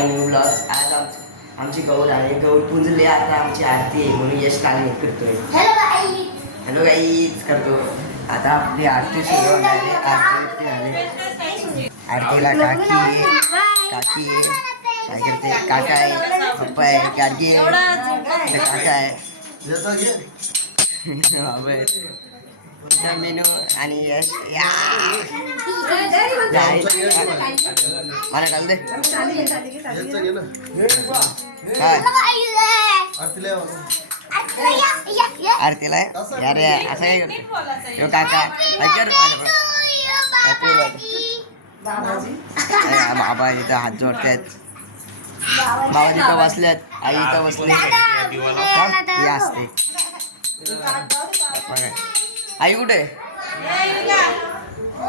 माय new blogs. आज आमची गौर आहे. गौर पुंजले आता आमची आरती आहे म्हणून यश काल करतोय. हॅलो गाईज करतो. आता आपली आरती सुरू होणार आहे. आरती झाली. आरतीला काकी आहे, काकी आहे, काय करते, काका आहे, पप्पा आहे, गाडी आहे, काका आहे, मेनू आणि यश या मला डाल दे आरतीला अरे असं काय करतो काका बाबा इथं हात जोडतायत. बाबा तिथं बसल्यात, आई इथं बसली असते. आई कुठे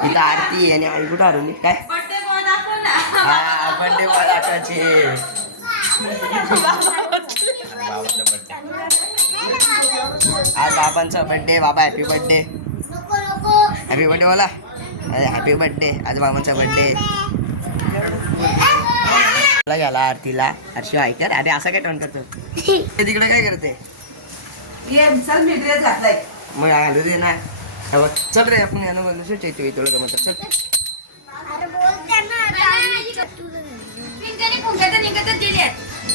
इथं आरती आहे आणि आई कुठं हरवली काय? हा बर्थडे बॉय दाखवायचे. आज बाबांचा बर्थडे. बाबा हॅपी बर्थडे. हॅपी बर्थडे बोला. Happy birthday. आज बाबांचा बर्थडे झाला. आरतीला हर्षू ऐकर. अरे असं काय टर्न करतो तिकडे काय करते मग घालू दे ना. चल रे आपण यानं बघू शकतो तुला गमत चल.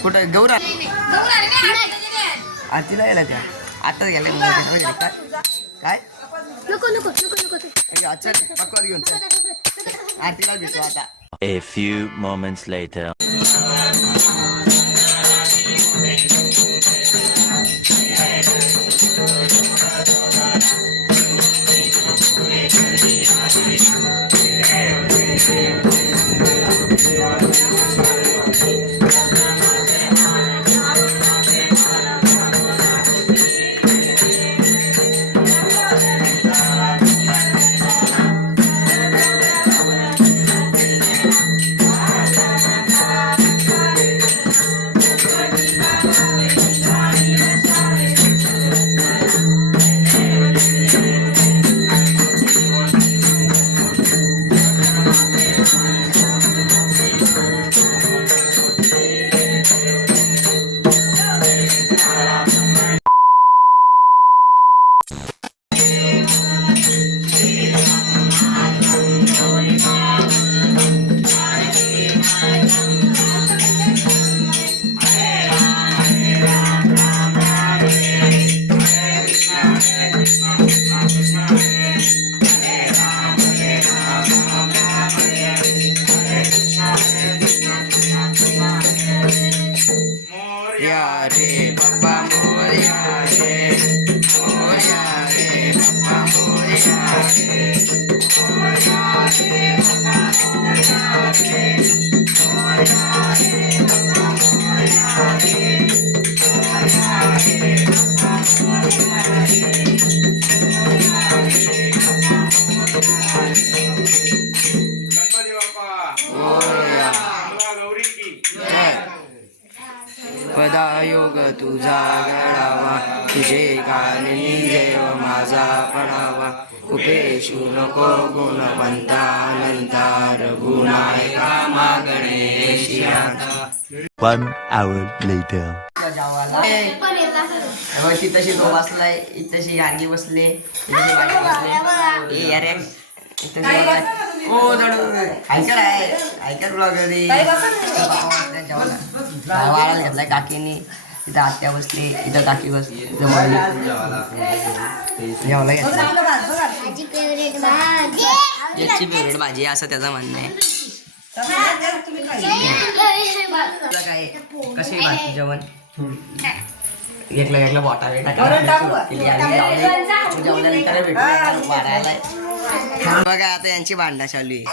कुठं गौरा आरतीला गेला त्या आताच गेला काय चल पक्वात घेऊन चल आरतीला घेतो आता. A few moments later. पदायोग तुझा घडावा तुझे कानी देव माझा पडावा. कुपेशू नको गुणवंता अनंता रघुनायका मागणे शियांता. 1 hour later. तशी तो बसलाय तशी गांधी बसले तशी बाई बसले. अरे ऐकर आहे ऐकर ब्लॉग वाळायला घेतलाय काकीने. इथं आत्या बसली इथं काकी बसली जेवायला याची फेवरेट भाजी असं त्याचं म्हणणं आहे. काय कशी भाजी जेवण घेतलं बोटा जेवल्यानंतर भेटू वाढायला. बघा आता यांची भांडणं चालू आहे.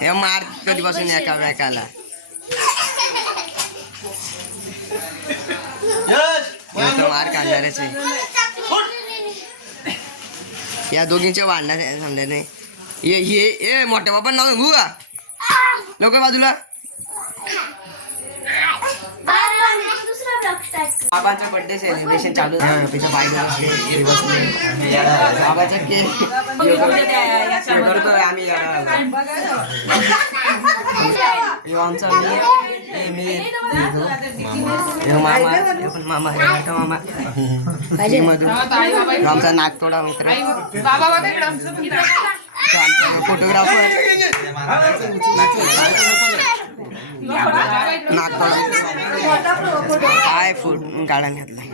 हे मार कधीपासून एका वेकाला मार काढणारच आहे. या दोघींच्या भांडणं समजा नाही. हे मोठ्या बाबा नाव सांगू का लवकर बाजूला. बाबांचा बर्थडे सेलिब्रेशन चालू तिच्या बाईला बसले बाबाचा केक करतोय आम्ही. यो आमचा मामा पण मामा मोठा मामा मधू आमचा नागतोडा मित्र फोटोग्राफर नागतोडा काय फूड गाडा घेतलाय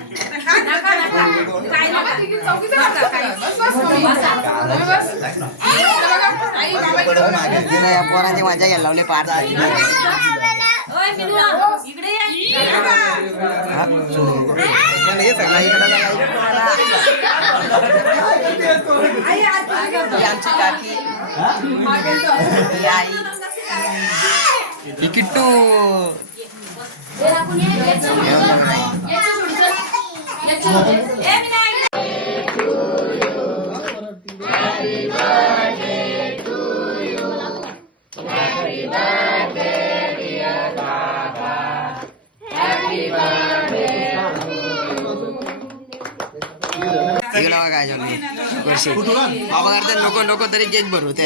या पोराची मजा घ्यायला लावले पाच आमची काकी आई किट्टू इकडं काय बाबा करतात नको नको तरी केक भरवते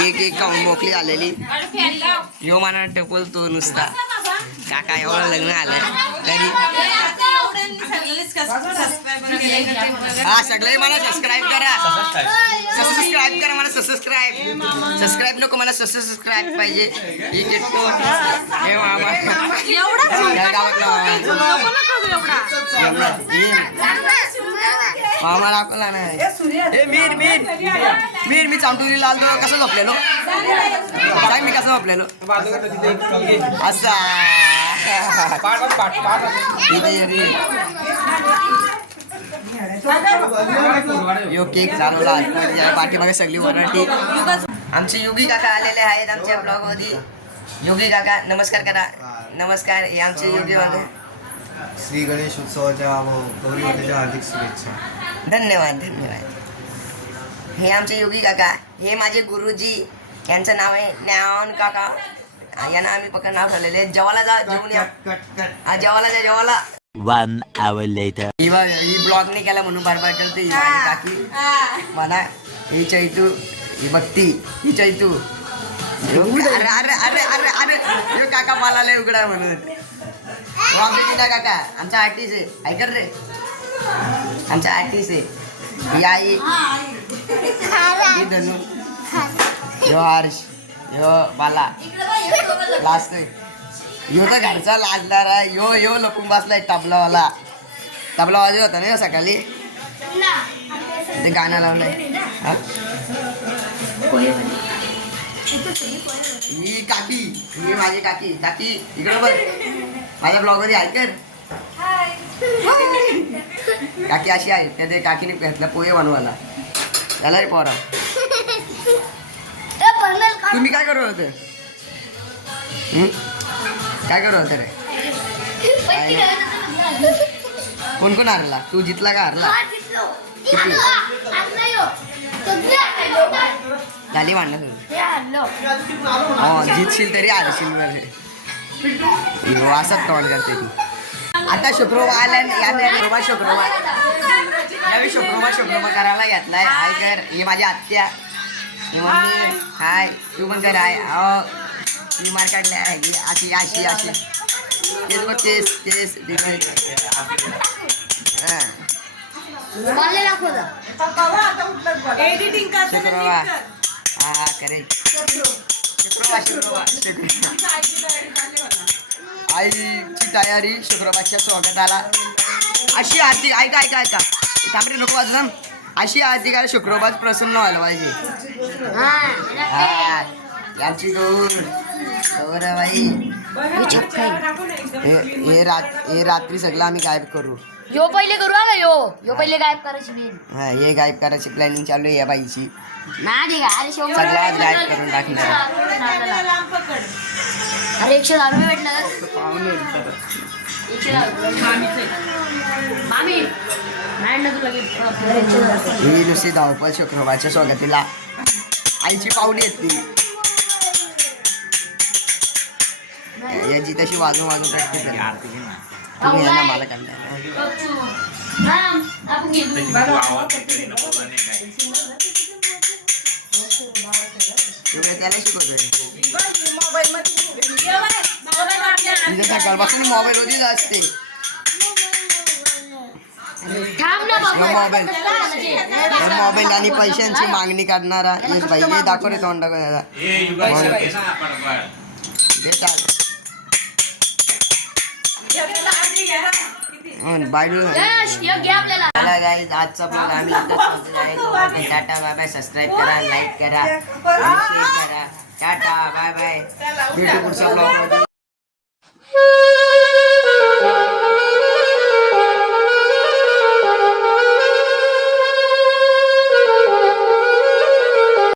एक एक खाऊन मोकळी आलेली यो माना टपल तो नुसता काका एवढं लग्न आलं तरी हा सगळे मला सबस्क्राईब करा मला सबस्क्राईब नको मला सबस्क्राईब पाहिजे हे मामा मामा दाखवला नाही मीर मी चामटुरीला आलो कसं झोपलेलो सांग मी कसं झोपलेलो असा यो केक चालवला पाठीमागे सगळी वराठी आमचे योगी काका आलेले आहेत आमच्या ब्लॉग मध्ये योगी काका नमस्कार करा नमस्कार हे आमचे योगी वाले श्री गणेश उत्सवाच्या गौरीमातेच्या हार्दिक शुभेच्छा धन्यवाद हे आमचे योगी काका हे माझे गुरुजी यांचं नाव आहे ज्ञान काका यांना आम्ही पकड नाव ठेवलेले जेवायला जा जेवून या जेवायला 1 hour later. ही ब्लॉग नाही केला म्हणून बार करते ही माझी काकी मला ही चैतू ही भक्ती ही चैतू अरे अरे अरे अरे अरे यो काका मला लय उघडा म्हणून आमचा काका आमचा आर्टिस्ट आहे ऐकर रे आमचा आर्टिस्ट आहे ही आई ही धनू यो हर्ष यो बाला लास्ट यो तर घरचा लाजणारा यो लपून बसलाय तबला वाजत होता ना सकाळी ते गाणं लावलंय ही काकी ही माझी काकी इकडे बघ माझ्या ब्लॉग मध्ये ऐकर काकी अशी आहे त्या ते काकीने घेतला पोहे बनवायला त्याला रे पोरा तुम्ही काय करत होते काय करत होते रे कोण हरला तू जितला का हरला झाली भांडण जितशील तरी हरशील मध्ये असत तोंड करते ती आता शुक्रवार शुक्रवार करायला घेतलाय हाय कर ही माझी आत्या ही मम्मी हाय तू पण कर हाय ही मार काढली आहे अशी केस बघ केस शुक्रवार हा करेल शुक्रवार आईची तयारी शुक्रवारच्या स्वागताला अशी आरती ऐका थांबरे नको वाजून अशी आरती काय शुक्रवार प्रसन्न व्हायला पाहिजे यांची गौरबाई हे रात्री सगळं आम्ही गायब करू यो पहिले करू का यो पहिले गायब करायची मेन हा हे गायब करायची प्लॅनिंग चालू आहे या बाईची नाही अरे सगळं गायब करून टाकणार अरे 110 रुपये भेटलं मामी ही नुसती धावपळ शुक्रवारच्या स्वागतीला आईची पाहुणी येत ती याची तशी वाजू टाकते तुम्ही यांना मला काढणार त्याला शिकवतोय तिथे सकाळपासून मोबाईल वरतीच असते थांब ना बाबा. मोबाईल आणि पैशांची मागणी करणारा यश भाई हे दाखव रे तोंड दाखव बायडू यश योग्य आपल्याला. गाईज आजचा ब्लॉग आम्ही इथंच संपवत आहे. Tata bye bye. सबस्क्राईब करा, लाईक करा आणि शेअर करा. Tata bye bye. भेटू पुढच्या ब्लॉग मध्ये.